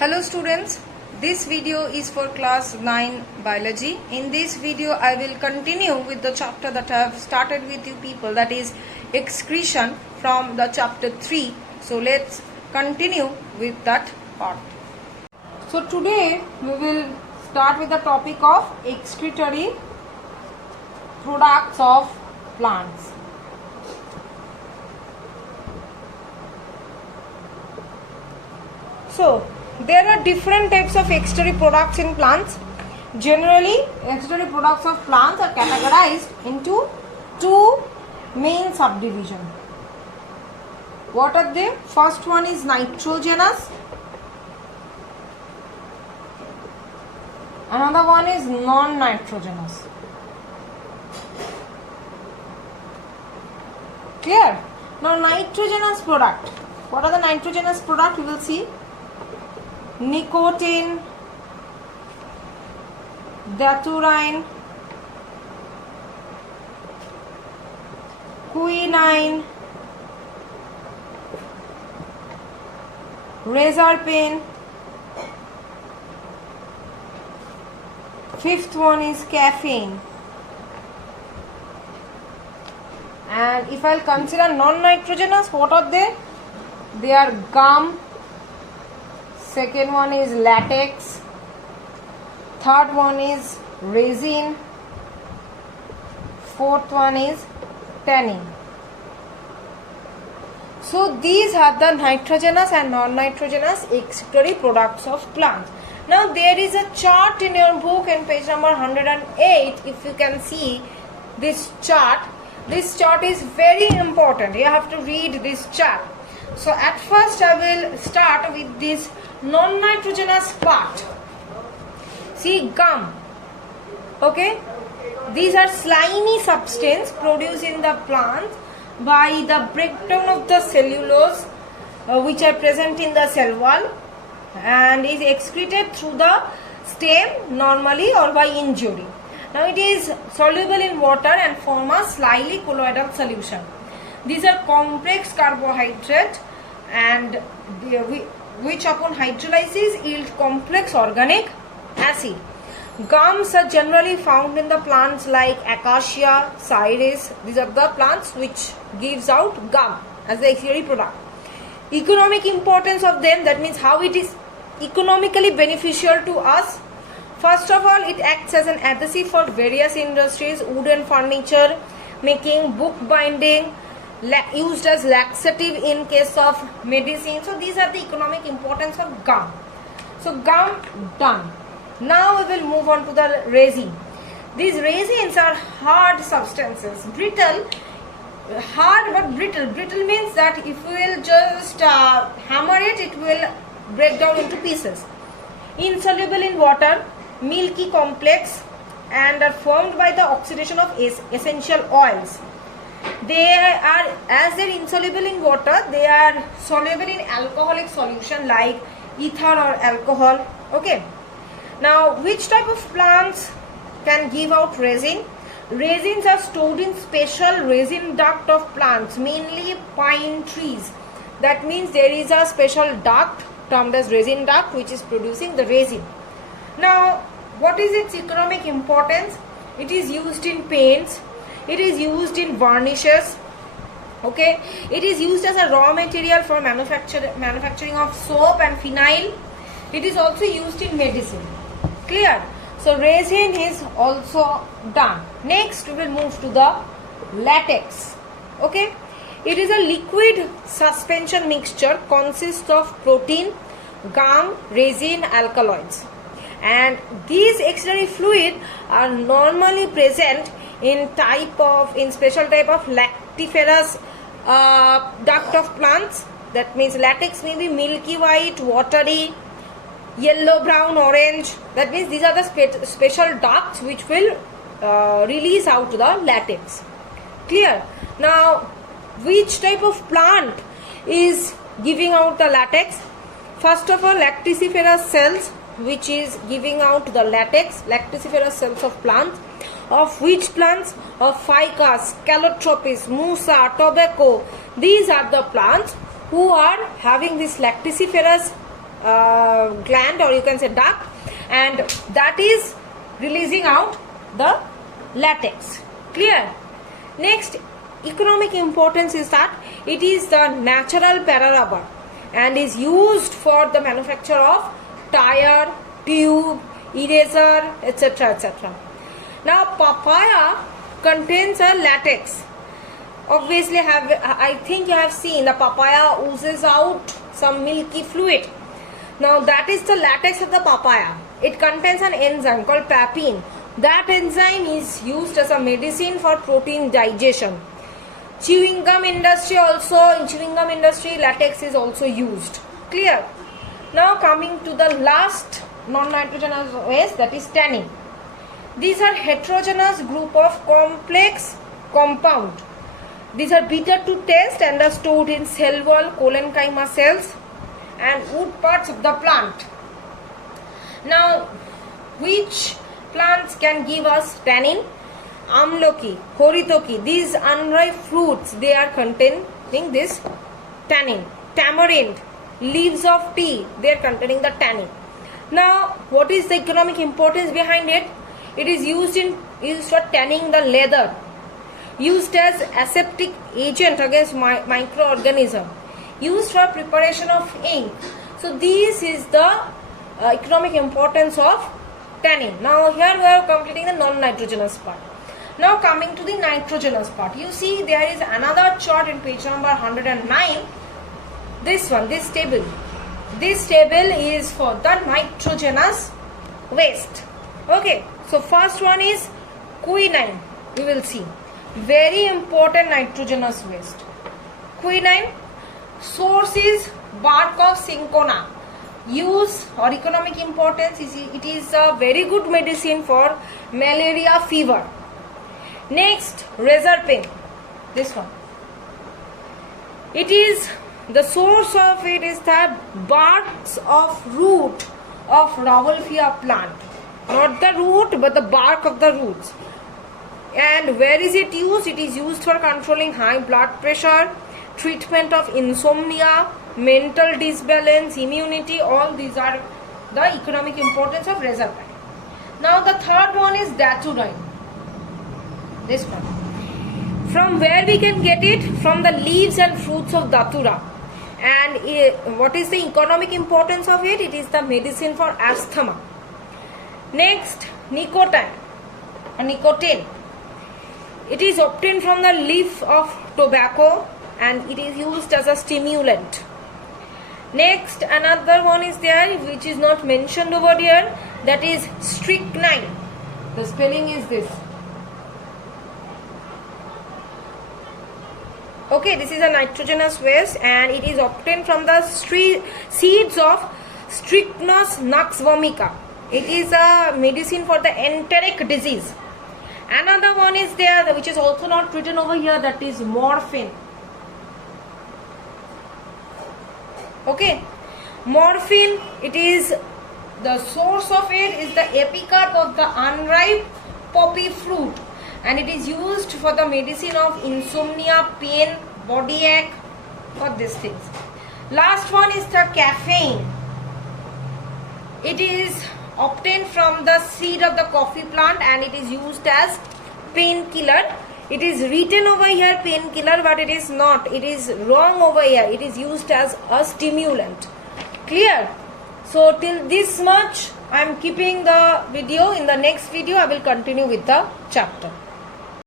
Hello students, this video is for class 9 biology. In this video I will continue with the chapter that I have started with you people, that is excretion from the chapter 3. So let's continue with that part. So today we will start with the topic of excretory products of plants. So there are different types of excretory products in plants. Generally, excretory products of plants are categorized into two main subdivisions. What are they? First one is nitrogenous. Another one is non-nitrogenous. Clear? Now nitrogenous product. What are the nitrogenous product? We will see. Nicotine, daturine, quinine, reserpine. Fifth one is caffeine. And if I'll consider non-nitrogenous, what are they? They are gum. Second one is latex. Third one is resin. Fourth one is tannin. So these are the nitrogenous and non-nitrogenous excretory products of plants. Now there is a chart in your book in page number 108. If you can see this chart is very important. You have to read this chart. So at first I will start with this non-nitrogenous part. See, gum. Okay, these are slimy substance produced in the plant by the breakdown of the cellulose which are present in the cell wall and is excreted through the stem normally or by injury. Now it is soluble in water and form a slightly colloidal solution. These are complex carbohydrate and which upon hydrolysis yield complex organic acid. Gums are generally found in the plants like acacia, cyrus. These are the plants which gives out gum as the excretory product. Economic importance of them, that means how it is economically beneficial to us. First of all, it acts as an adhesive for various industries, wooden furniture making, book binding, used as laxative in case of medicine. So these are the economic importance of gum. So gum done. Now we will move on to the resin. These resins are hard substances, brittle, hard but brittle. Brittle means that if we will just hammer it, it will break down into pieces. Insoluble in water, milky complex, and are formed by the oxidation of essential oils. They are, as they are insoluble in water, they are soluble in alcoholic solution like ether or alcohol. Okay. Now, which type of plants can give out resin? Resins are stored in special resin duct of plants, mainly pine trees. That means there is a special duct termed as resin duct which is producing the resin. Now, what is its economic importance? It is used in paints. It is used in varnishes. Okay, it is used as a raw material for manufacturing of soap and phenyl. It is also used in medicine. Clear? So resin is also done. Next we will move to the latex. Okay, it is a liquid suspension mixture, consists of protein, gum, resin, alkaloids, and these excretory fluid are normally present in special type of lactiferous duct of plants. That means latex may be milky white, watery, yellow, brown, orange. That means these are the special ducts which will release out the latex. Clear? Now, which type of plant is giving out the latex? First of all, lacticiferous cells, which is giving out the latex, lacticiferous cells of plants. Of which plants? Of ficus, calotropis, musa, tobacco. These are the plants who are having this lacticiferous gland, or you can say duct, and that is releasing out the latex. Clear? Next, economic importance is that it is the natural para-rubber and is used for the manufacture of tire, tube, eraser, etc., etc. Now, papaya contains a latex. Obviously, I think you have seen the papaya oozes out some milky fluid. Now, that is the latex of the papaya. It contains an enzyme called papain. That enzyme is used as a medicine for protein digestion. Chewing gum industry also, in chewing gum industry, latex is also used. Clear? Now coming to the last non-nitrogenous waste, that is tannin. These are heterogeneous group of complex compound. These are bitter to taste and are stored in cell wall, collenchyma cells and wood parts of the plant. Now, which plants can give us tannin? Amloki, horitoki, these unripe fruits, they are containing this tannin. Tamarind, leaves of tea, they are containing the tannin. Now, what is the economic importance behind it? It is used for tanning the leather, used as aseptic agent against microorganism, used for preparation of ink. So this is the economic importance of tannin. Now here we are completing the non-nitrogenous part. Now coming to the nitrogenous part. You see there is another chart in page number 109. This one, this table. This table is for the nitrogenous waste. Okay. So first one is quinine. We will see. Very important nitrogenous waste. Quinine. Source is bark of cinchona. Use or economic importance is it is a very good medicine for malaria fever. Next, razor pen. This one. It is the source of it is the barks of root of Rauwolfia plant. Not the root but the bark of the roots. And where is it used? It is used for controlling high blood pressure, treatment of insomnia, mental disbalance, immunity. All these are the economic importance of razor pen. Now the third one is daturine. This one. From where we can get it? From the leaves and fruits of datura. And what is the economic importance of it? It is the medicine for asthma. Next, nicotine. Nicotine. It is obtained from the leaf of tobacco and it is used as a stimulant. Next, another one is there which is not mentioned over here, that is strychnine. The spelling is this. Okay, this is a nitrogenous waste and it is obtained from the seeds of Strychnos nux vomica. It is a medicine for the enteric disease. Another one is there which is also not written over here, that is morphine. Okay, morphine, it is the source of it is the epicarp of the unripe poppy fruit and it is used for the medicine of insomnia, pain, body ache, for these things. Last one is the caffeine. It is obtained from the seed of the coffee plant and it is used as painkiller. It is written over here painkiller but it is not. It is wrong over here. It is used as a stimulant. Clear? So till this much I am keeping the video. In the next video I will continue with the chapter.